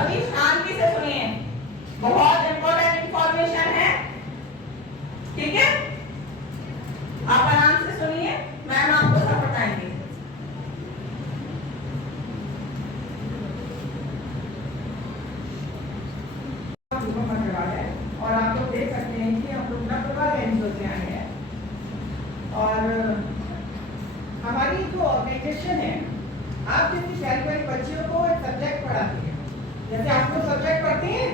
सभी शांति से सुनिए, बहुत इंपॉर्टेंट इंफॉर्मेशन है, ठीक है। आप आराम से सुनिए, मैम आपको सब बताएंगे। और आप लोग देख सकते हैं कि हम लोग नवप्रभा एनजीओ से आए हैं और हमारी जो ऑर्गेनाइजेशन है, आप जैसे प्यारी प्यारी बच्चियों को एक सब्जेक्ट पढ़ाती है। जैसे आप लोग सब्जेक्ट पढ़ते हैं,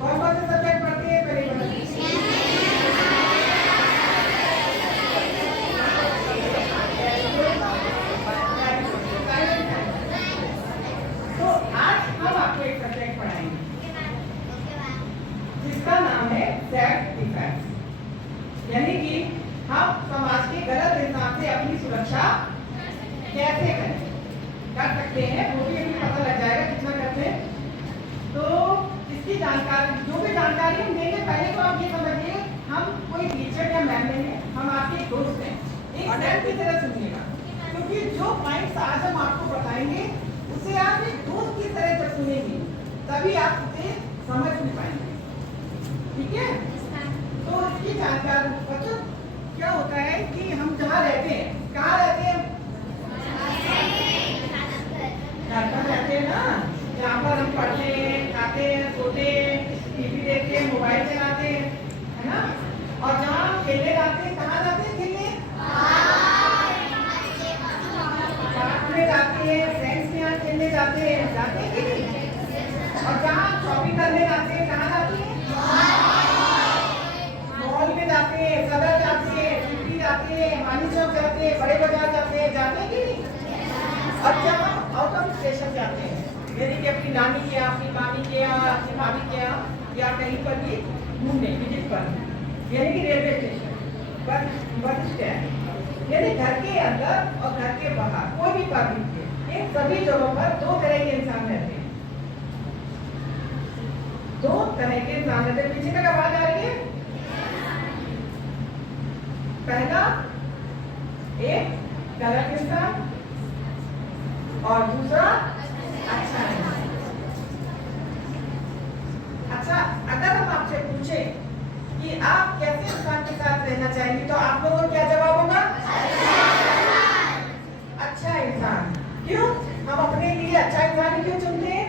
कौन कौन से सब्जेक्ट पढ़ते हैं? पहले तो आज हम आपको एक सब्जेक्ट पढ़ाएंगे जिसका नाम है सेल्फ डिफेंस, यानी कि हम समाज के गलत इंसान से अपनी सुरक्षा कैसे कर सकते हैं, वो भी हमें पता लग जाएगा कितना करते हैं। तो इसकी जानकारी, जो भी जानकारी हम देंगे, पहले तो आप ये समझिए हम कोई टीचर या मैम नहीं है, हम आपके दोस्त हैं, एक फ्रेंड की तरह सुनिएगा, क्योंकि जो पॉइंट्स आज हम आपको बताएंगे उसे आप एक दोस्त की तरह जब सुनेंगे तभी आप उसे समझ नहीं पाएंगे, ठीक है। तो इसकी जानकारी बच्चों क्या होता है कि हम जहाँ रहते हैं, कहाँ रहते हैं? घर पर रहते हैं ना, जहाँ पर हम पढ़ते हैं, खाते हैं, सोते हैं, टीवी देखते हैं, मोबाइल चलाते हैं, है ना। और जहाँ हम खेलने जाते हैं, कहाँ जाते हैं खेलने? पार्क में जाते हैं, फ्रेंड्स के यहाँ खेलने जाते हैं कि नहीं? और जहाँ शॉपिंग करने जाते हैं, कहाँ जाते हैं? मॉल में जाते हैं, सदर जाते हैं, सिटी जाते हैं, मानी चौक जाते हैं, बड़े बाजार जाते हैं कि नहीं? और जब हम आउट ऑफ स्टेशन जाते हैं, यानी कि अपनी नानी के यहाँ, अपनी मामी के यहाँ, अपनी भाभी के यहाँ या कहीं पर भी घूमने विजिट पर, यानी कि रेलवे स्टेशन, बस स्टैंड, यानी घर के अंदर और घर के बाहर कोई भी पब्लिक है, इन सभी जगहों पर दो तरह के इंसान रहते हैं। दो तरह के इंसान रहते हैं। पीछे तक आवाज आ रही है? पहला एक गलत इंसान और दूसरा अच्छा इंसान। अच्छा, अगर हम आपसे पूछे कि आप कैसे इंसान के साथ रहना चाहेंगे तो आप लोगों को क्या जवाब होगा? अच्छा इंसान। क्यों? हम अपने लिए अच्छा इंसान क्यों चुनते हैं?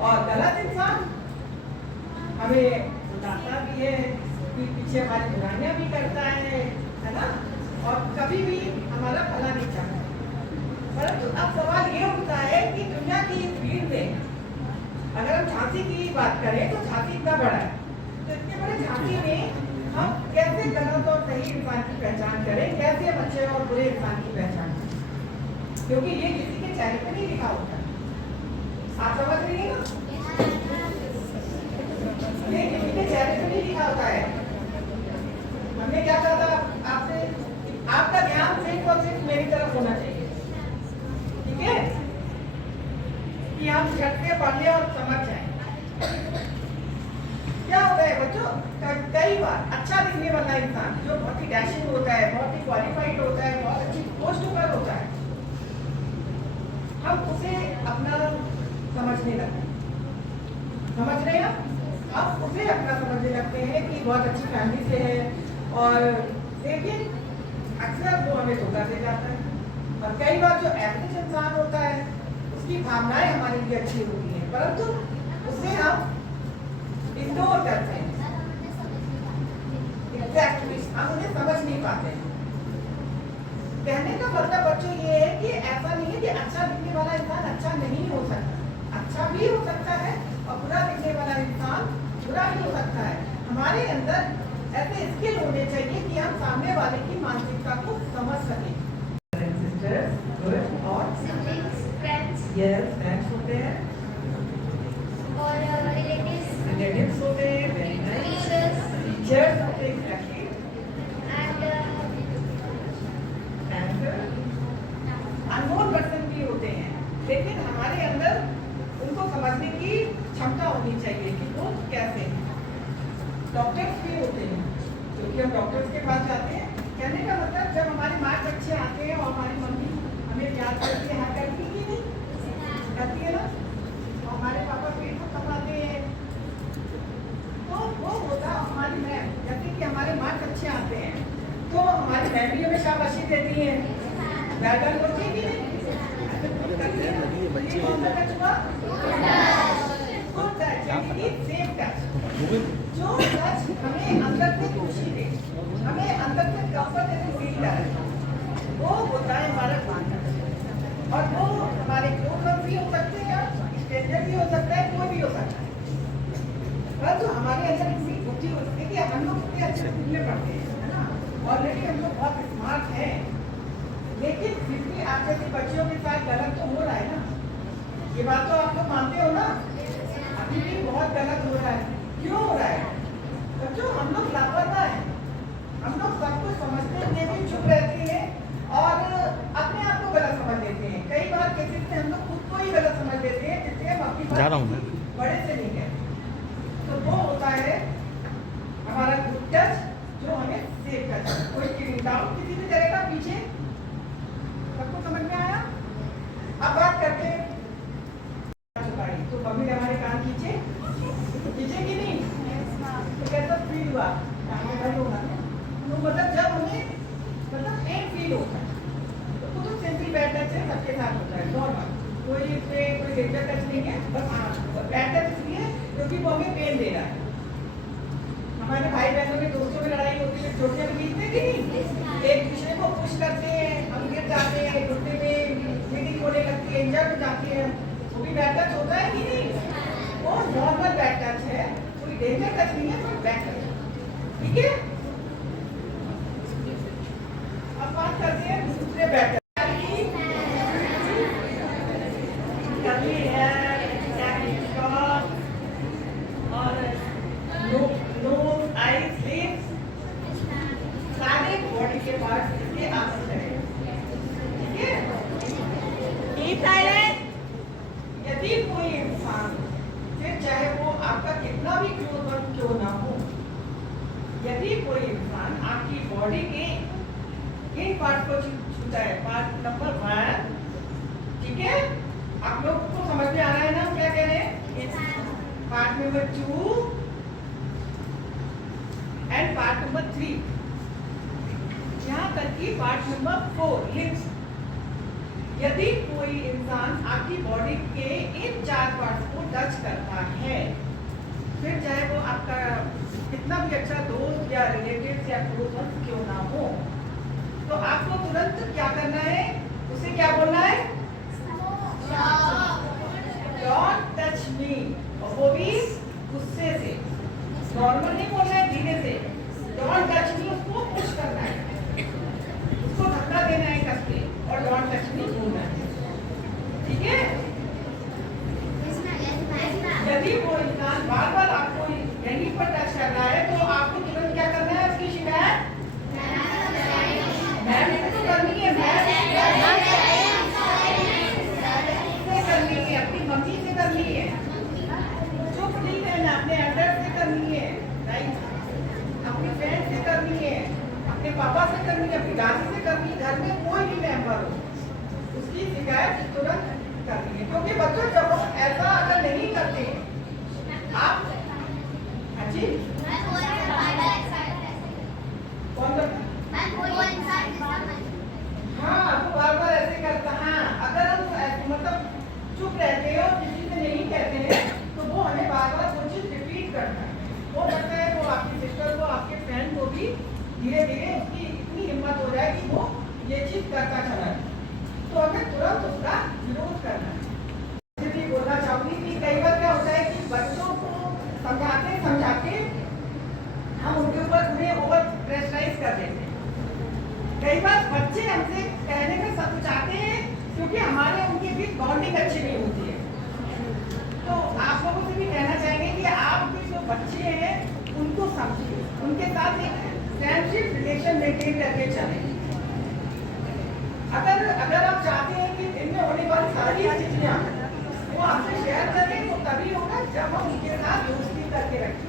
और गलत इंसान हमें बताता भी है कि पीछे हमारी बुराइयां भी करता है ना, और कभी भी हमारा भला नहीं चाहता। परंतु अब सवाल ये उठता है कि दुनिया की इस भीड़ में अगर हम झांसी की बात करें तो झांसी इतना बड़ा है, तो इतने बड़े झांसी में हम कैसे गलत और सही इंसान की पहचान करें, कैसे हम अच्छे और बुरे इंसान की पहचान करें, क्योंकि ये किसी के चेहरे पर नहीं लिखा होता। आप समझ रही हैं ना? ये किसी के चेहरे पे नहीं लिखा होता है। हमने क्या कहा था आपसे? आपका ध्यान सिर्फ और सिर्फ मेरी तरफ होना चाहिए, ठीक है, कि हम झट से पढ़ लें और समझ जाएं। क्या होता है बच्चों, कई बार अच्छा दिखने वाला इंसान जो बहुत ही डैशिंग होता है, बहुत ही क्वालिफाइड होता है, बहुत अच्छी पोस्ट पर होता है, हम उसे अपना समझने लगते हैं। समझ रहे हैं आप? अब उसे अपना समझने लगते हैं कि बहुत अच्छी फैमिली से है, और लेकिन अक्सर वो हमें धोखा दे जाता है। और कई बार जो एवरेज इंसान होता है उसकी भावनाएं हमारे लिए अच्छी होती हैं, परंतु उसे हम इग्नोर करते हैं। एग्जैक्टली, हम उन्हें समझ नहीं पाते हैं। कहने का मतलब बच्चों ये है कि ऐसा नहीं है कि अच्छा दिखने वाला इंसान अच्छा नहीं हो सकता, अच्छा भी हो सकता है, और बुरा दिखने वाला इंसान बुरा भी हो सकता है। हमारे अंदर ऐसे स्किल होने चाहिए कि हम सामने वाले की मानसिकता को समझ सकें। और यस, फ्रेंड्स होते हैं और रिलेटिव्स रिलेटिव्स होते हैं, वेरी नाइस, टीचर्स होते हैं एग्जैक्टली, एंड अननोन पर्सन भी होते हैं, लेकिन हमारे अंदर उनको समझने की क्षमता होनी चाहिए कि वो कैसे हैं। डॉक्टर्स भी होते हैं, क्योंकि हम डॉक्टर्स के पास जाते हैं, कहने का मतलब जब हमारे मार्क्स अच्छे आते हैं और हमारी मम्मी हमें प्यार करती है, हाँ करती है कि नहीं करती है ना, और हमारे पापा पेट को तपाते हैं, तो वो होता है हमारी मैम। जैसे कि हमारे मार्क्स अच्छे आते हैं तो हमारी मैम भी हमें शाबाशी देती है, गार्डन होती है कि नहीं करती है ना। ये कौन सा टच हुआ? गुड टच, यानी कि सेफ टच, जो टच हमें अंदर से खुशी दे, हमें अंदर से कंफर्टेबल फील कराए, वो होता है हमारा खाना। और वो हमारे क्लोज भी हो सकते हैं, स्ट्रेंजर भी हो सकता है, कोई भी हो सकता है, परंतु हमारे अंदर इतनी बुद्धि होती है कि हम लोग इतने अच्छे स्कूल में पढ़ते हैं, है ना, ऑलरेडी हम लोग बहुत स्मार्ट हैं, लेकिन फिर भी आप जैसे बच्चियों के साथ गलत तो हो रहा है ना, ये बात तो आप लोग मानते हो ना, अभी भी बहुत गलत हो रहा है। क्यों हो रहा है बच्चों? हम लोग लापरवाह हैं, हम लोग सब कुछ समझते हुए भी चुप रहते हैं और अपने आप को गलत समझ लेते हैं। कई बार केसेस में हम लोग खुद को ही गलत समझ लेते हैं, जिससे हम अपनी बात बड़े से नहीं कहते। तो वो होता है हमारा गुड टच, जो हमें सेफ टच। कोई गिविंग डाउन किसी भी तरह का पीछे सबको समझ में आया? अब बात करते हैं, तो मम्मी ने हमारे कान खींचे कि नहीं, तो कैसा फील हुआ? तो मतलब जब हमें मतलब एक फील होता है तो खुद सिंपल बैड टच से सबके साथ होता है, नॉर्मल, कोई इसमें कोई डेंजर टच नहीं है, बस हाँ बैड टच इसलिए क्योंकि वो हमें पेन दे रहा है। हमारे भाई बहनों में दोस्तों में लड़ाई होती है, चोटियां लगती है कि नहीं, एक दूसरे को पुश करते हैं, हम गिर जाते हैं, घुटने में ब्लीडिंग होने लगती है, इंजर्ड हो जाती है, वो भी बैड टच होता है कि नहीं? वो नॉर्मल बैड टच है, कोई डेंजर टच नहीं है, कोई बैड टच, ठीक है। अब बात करते हैं दूसरे बैड टच करनी है, और नोज, आईज, लिप्स, सारे बॉडी के पार्ट्स इसके आसपास हैं, ठीक है। यदि कोई इंसान, फिर चाहे वो आपका कितना भी क्लोज क्यों ना हो, यदि कोई इंसान आपकी बॉडी के इन पार्ट को छूता है, पार्ट नंबर 1, ठीक है, आप लोग को समझ में आ रहा है ना क्या कह रहे हैं? Part number 2 and part number 3, यहाँ तक कि पार्ट नंबर 4 लिप्स। यदि कोई इंसान आपकी बॉडी के इन 4 पार्ट्स को टच करता है, फिर चाहे वो आपका कितना भी अच्छा दोस्त या रिलेटिव या क्लोज वन क्यों ना हो, तो आपको तुरंत क्या करना है? उसे क्या बोलना है? डोंट टच मी, और वो भी गुस्से से, नॉर्मल नहीं बोलना है, धीरे से। डोंट टच मी उसको पुश करना है, उसको धक्का देना है कस के, और डोंट टच मी बोलना है, ठीक है। यदि वो इंसान बार बार आपको यहीं पर टच कर रहा है, तो आपको तुरंत क्या करना है? उसकी शिकायत मैम से तो करनी है, मैम से करनी है, अपनी मम्मी से करनी है, चुप नहीं रहना, अपने एल्डर से करनी है, राइट, अपनी फ्रेंड से करनी है, अपने पापा से करनी है, अपनी दादी से करनी है, घर में कोई भी मेंबर हो, उसकी शिकायत तुरंत करनी है। क्योंकि बच्चों जब ऐसा अगर नहीं करते आप, हाँ जी, कौन करता? हाँ, वो बार बार ऐसे करता। हाँ, अगर हम मतलब चुप रहते हैं और किसी से नहीं कहते हैं, तो वो हमें बार बार वो चीज रिपीट करता है। वो लगता है वो आपकी सिस्टर को, आपके फ्रेंड को भी धीरे धीरे उसकी इतनी हिम्मत हो जाए कि वो ये चीज करता चला जाए, तो हमें तुरंत उसका विरोध करना है। मुझे भी बोलना चाहूंगी कि कई बार क्या होता है कि बच्चों को समझाते हम उनके ऊपर उन्हें ओवर प्रेशराइज कर देते हैं। कई बार बच्चे हमसे कहने में सकुचाते हैं, क्योंकि हमारे उनके उनकी बॉन्डिंग अच्छी नहीं होती है। तो आप लोगों से भी कहना चाहेंगे कि आपके जो बच्चे हैं उनको समझिए, उनके साथ एक फ्रेंडशिप रिलेशन मेंटेन करके चलें। अगर आप चाहते हैं कि इनमें होने वाली सारी चीजें वो आपसे शेयर करें तो तभी होगा जब हम उनके साथ दोस्ती करके रखें।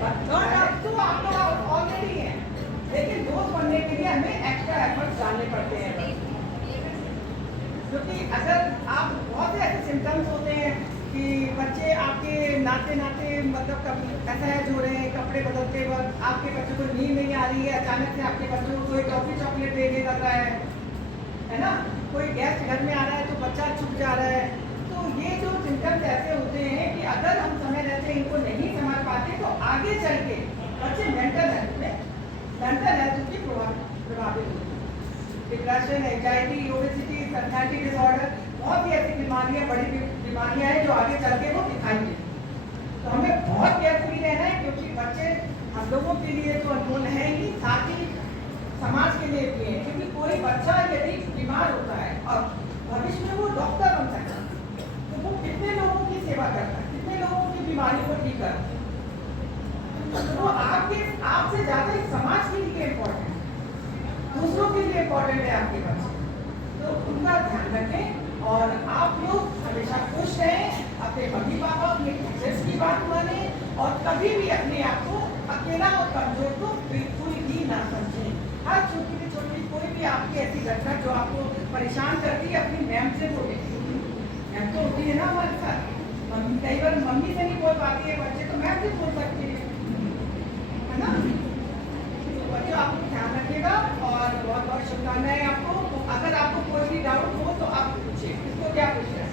नॉट अप टू आप लोग ऑलरेडी हैं, लेकिन दोस्त बनने के लिए हमें एक्स्ट्रा एफर्ट्स डालने पड़ते हैं। क्योंकि अगर आप बहुत से ऐसे सिम्टम्स होते हैं कि बच्चे आपके नाते नाते मतलब कभी असहज हो रहे हैं, कपड़े बदलते वक्त आपके बच्चों को नींद नहीं आ रही है, अचानक से आपके बच्चों को कोई टॉफी चॉकलेट देने लग रहा है ना, कोई गेस्ट घर में आ रहा है तो बच्चा चुप जा रहा है। तो ये जो सिम्टम्स ऐसे होते हैं कि अगर हम समय रहते इनको नहीं समझ पाते तो आगे चल के बच्चे मेंटल हेल्थ की प्रभावित होती है। Depression, anxiety, obesity, personality disorder, बहुत ही ऐसी बीमारियां, बड़ी बीमारियां हैं जो आगे चल के वो दिखाई देती। तो हमें बहुत केयरफुली रहना है क्योंकि बच्चे हम लोगों के लिए तो अनमोल है ही, साथ ही समाज के लिए भी है। क्योंकि कोई बच्चा यदि बीमार होता है और भविष्य में वो डॉक्टर बन सकता है तो वो कितने लोगों की सेवा करता है, कितने लोगों की बीमारी को ठीक करता है। तो वो आपसे ज्यादा समाज के लिए इम्पोर्टेंट है, दूसरों के लिए इम्पोर्टेंट है आपके बच्चे। तो उनका ध्यान रखें और आप लोग हमेशा खुश रहें, अपने मम्मी पापा, अपने टीचर्स की बात माने और कभी भी अपने आप को अकेला और कमजोर को बिल्कुल भी ना समझें। हर छोटी से छोटी कोई भी आपकी ऐसी घटना जो आपको परेशान करती है अपनी मैम से बोले। मैम तो होती है ना हमारे साथ, कई बार मम्मी से नहीं बोल पाती है बच्चे तो मैम से बोल सकती है ना। तो बच्चों आप ध्यान रखिएगा और बहुत बहुत शुभकामनाएं आपको। अगर आपको कोई भी डाउट हो तो आप पूछिए, इसको क्या पूछ रहे हैं?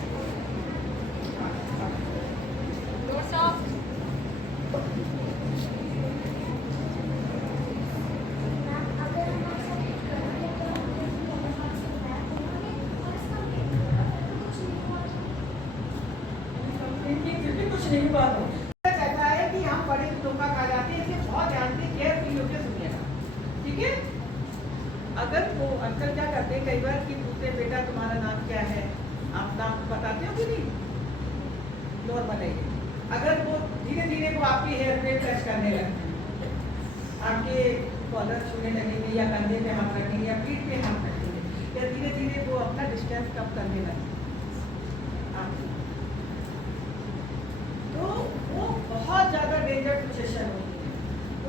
कुछ नहीं बात हो कहता है कि हम बड़े धोखा खा जाते हैं, इसलिए बहुत ध्यान से केयरफुल होकर सुनिएगा, ठीक है। अगर वो अंकल क्या करते हैं कई बार कि पूछते बेटा तुम्हारा नाम क्या है, आप नाम बताते हो कि नहीं, नॉर्मल है। अगर वो धीरे धीरे वो आपके हेयर पे टच करने लगते हैं, आपके कॉलर छूने लगेंगे या कंधे पे हाथ रखेंगे या पीठ पे हाथ रखेंगे या धीरे धीरे वो अपना डिस्टेंस कम करने लगते हैं, तो वो बहुत ज़्यादा डेंजर सिचुएशन होती है।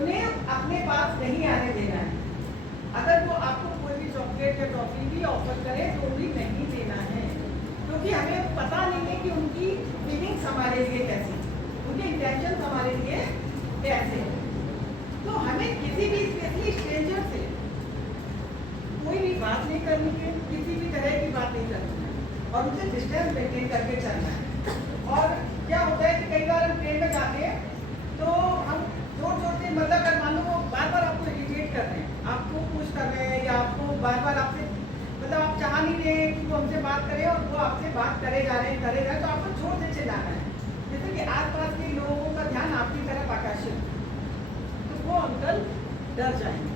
उन्हें अपने पास नहीं आने देना है। अगर वो आपको कोई भी चॉकलेट या टॉफी भी ऑफर करे तो भी नहीं देना है, क्योंकि हमें पता नहीं है कि उनकी फीलिंग्स हमारे लिए कैसी, उनके इंटेंशन हमारे लिए कैसे। तो हमें किसी भी स्पेशली स्ट्रेंजर से कोई भी बात नहीं करनी है, किसी भी तरह की बात नहीं करनी है और उनसे डिस्टेंस मेंटेन करके चलना है। और क्या होता है कि कई बार हम ट्रेन में जाते हैं तो हम जोर जोर से मतलब अगर मान लो वो बार बार आपको इरिटेट कर रहे हैं, आपको पुश कर रहे हैं या आपको बार बार आपसे मतलब आप चाह नहीं रहे कि वो हमसे बात करें और वो आपसे बात करे जा रहे हैं तो आपको जोर से चिल्लाना है, जैसे कि आसपास के लोगों का ध्यान आपकी तरफ आकर्षित, तो वो अंकल डर जाएंगे।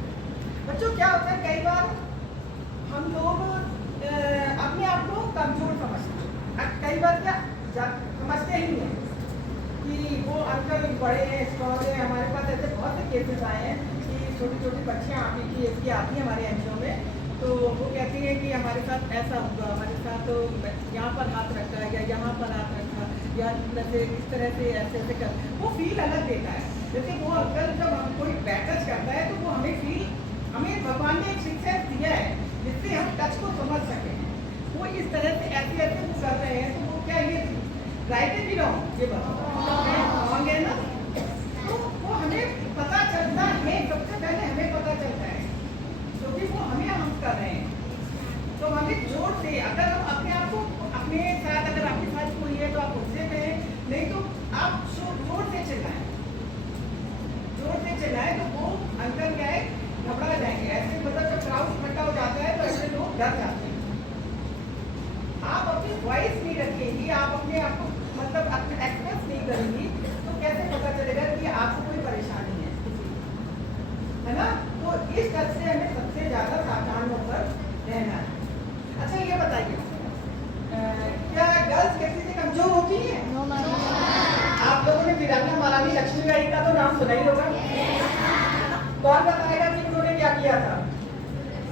बच्चों क्या होता है कई बार हम लोग अपने आप को कमजोर समझते हैं, कई बार क्या समझते ही हैं कि वो अंकल बड़े हैं, स्ट्रॉन्ग हैं। हमारे पास ऐसे बहुत से केसेस आए हैं कि छोटी छोटी बच्चियाँ आप ही की आती हैं हमारे एनजीओ में, तो वो कहती हैं कि हमारे साथ ऐसा हुआ, हमारे साथ तो यहाँ पर हाथ रखा या यहाँ पर हाथ रखा या जैसे इस तरह से ऐसे ऐसे कर, वो फील अलग देता है। जैसे वो अंकल जब हम कोई बैटच करता है तो वो हमें भगवान ने एक शिक्षा दिया है जिससे हम टच को समझ सकें। वो इस तरह से ऐसे ऐसे वो कर रहे हैं, तो वो क्या ये राइट है कि रॉन्ग, ये बताओ रॉन्ग है ना। तो वो हमें पता चलता है, सबसे पहले हमें पता चलता है क्योंकि वो हमें हम कर रहे हैं। तो हमें जोर से अगर हम अपने आप को अपने साथ अगर आपके साथ कोई है तो आप उससे कहें, नहीं तो आप जोर से चिल्लाएं, जोर से चिल्लाएं तो वो अंकल क्या है घबरा जाएंगे। ऐसे मतलब जब क्राउड इकट्ठा हो जाता है तो ऐसे लोग डर जाते हैं। आप अपनी वॉइस नहीं रखेंगी, आप अपने आप को मतलब अपने एक्सप्रेस नहीं करेंगी तो कैसे पता चलेगा कि आपको कोई परेशानी है ना। तो इस तरह से हमें सबसे ज़्यादा सावधान होकर रहना है। अच्छा ये बताइए रानी लक्ष्मीबाई का तो नाम सुना ही होगा। कौन बताएगा कि उन्होंने क्या किया था?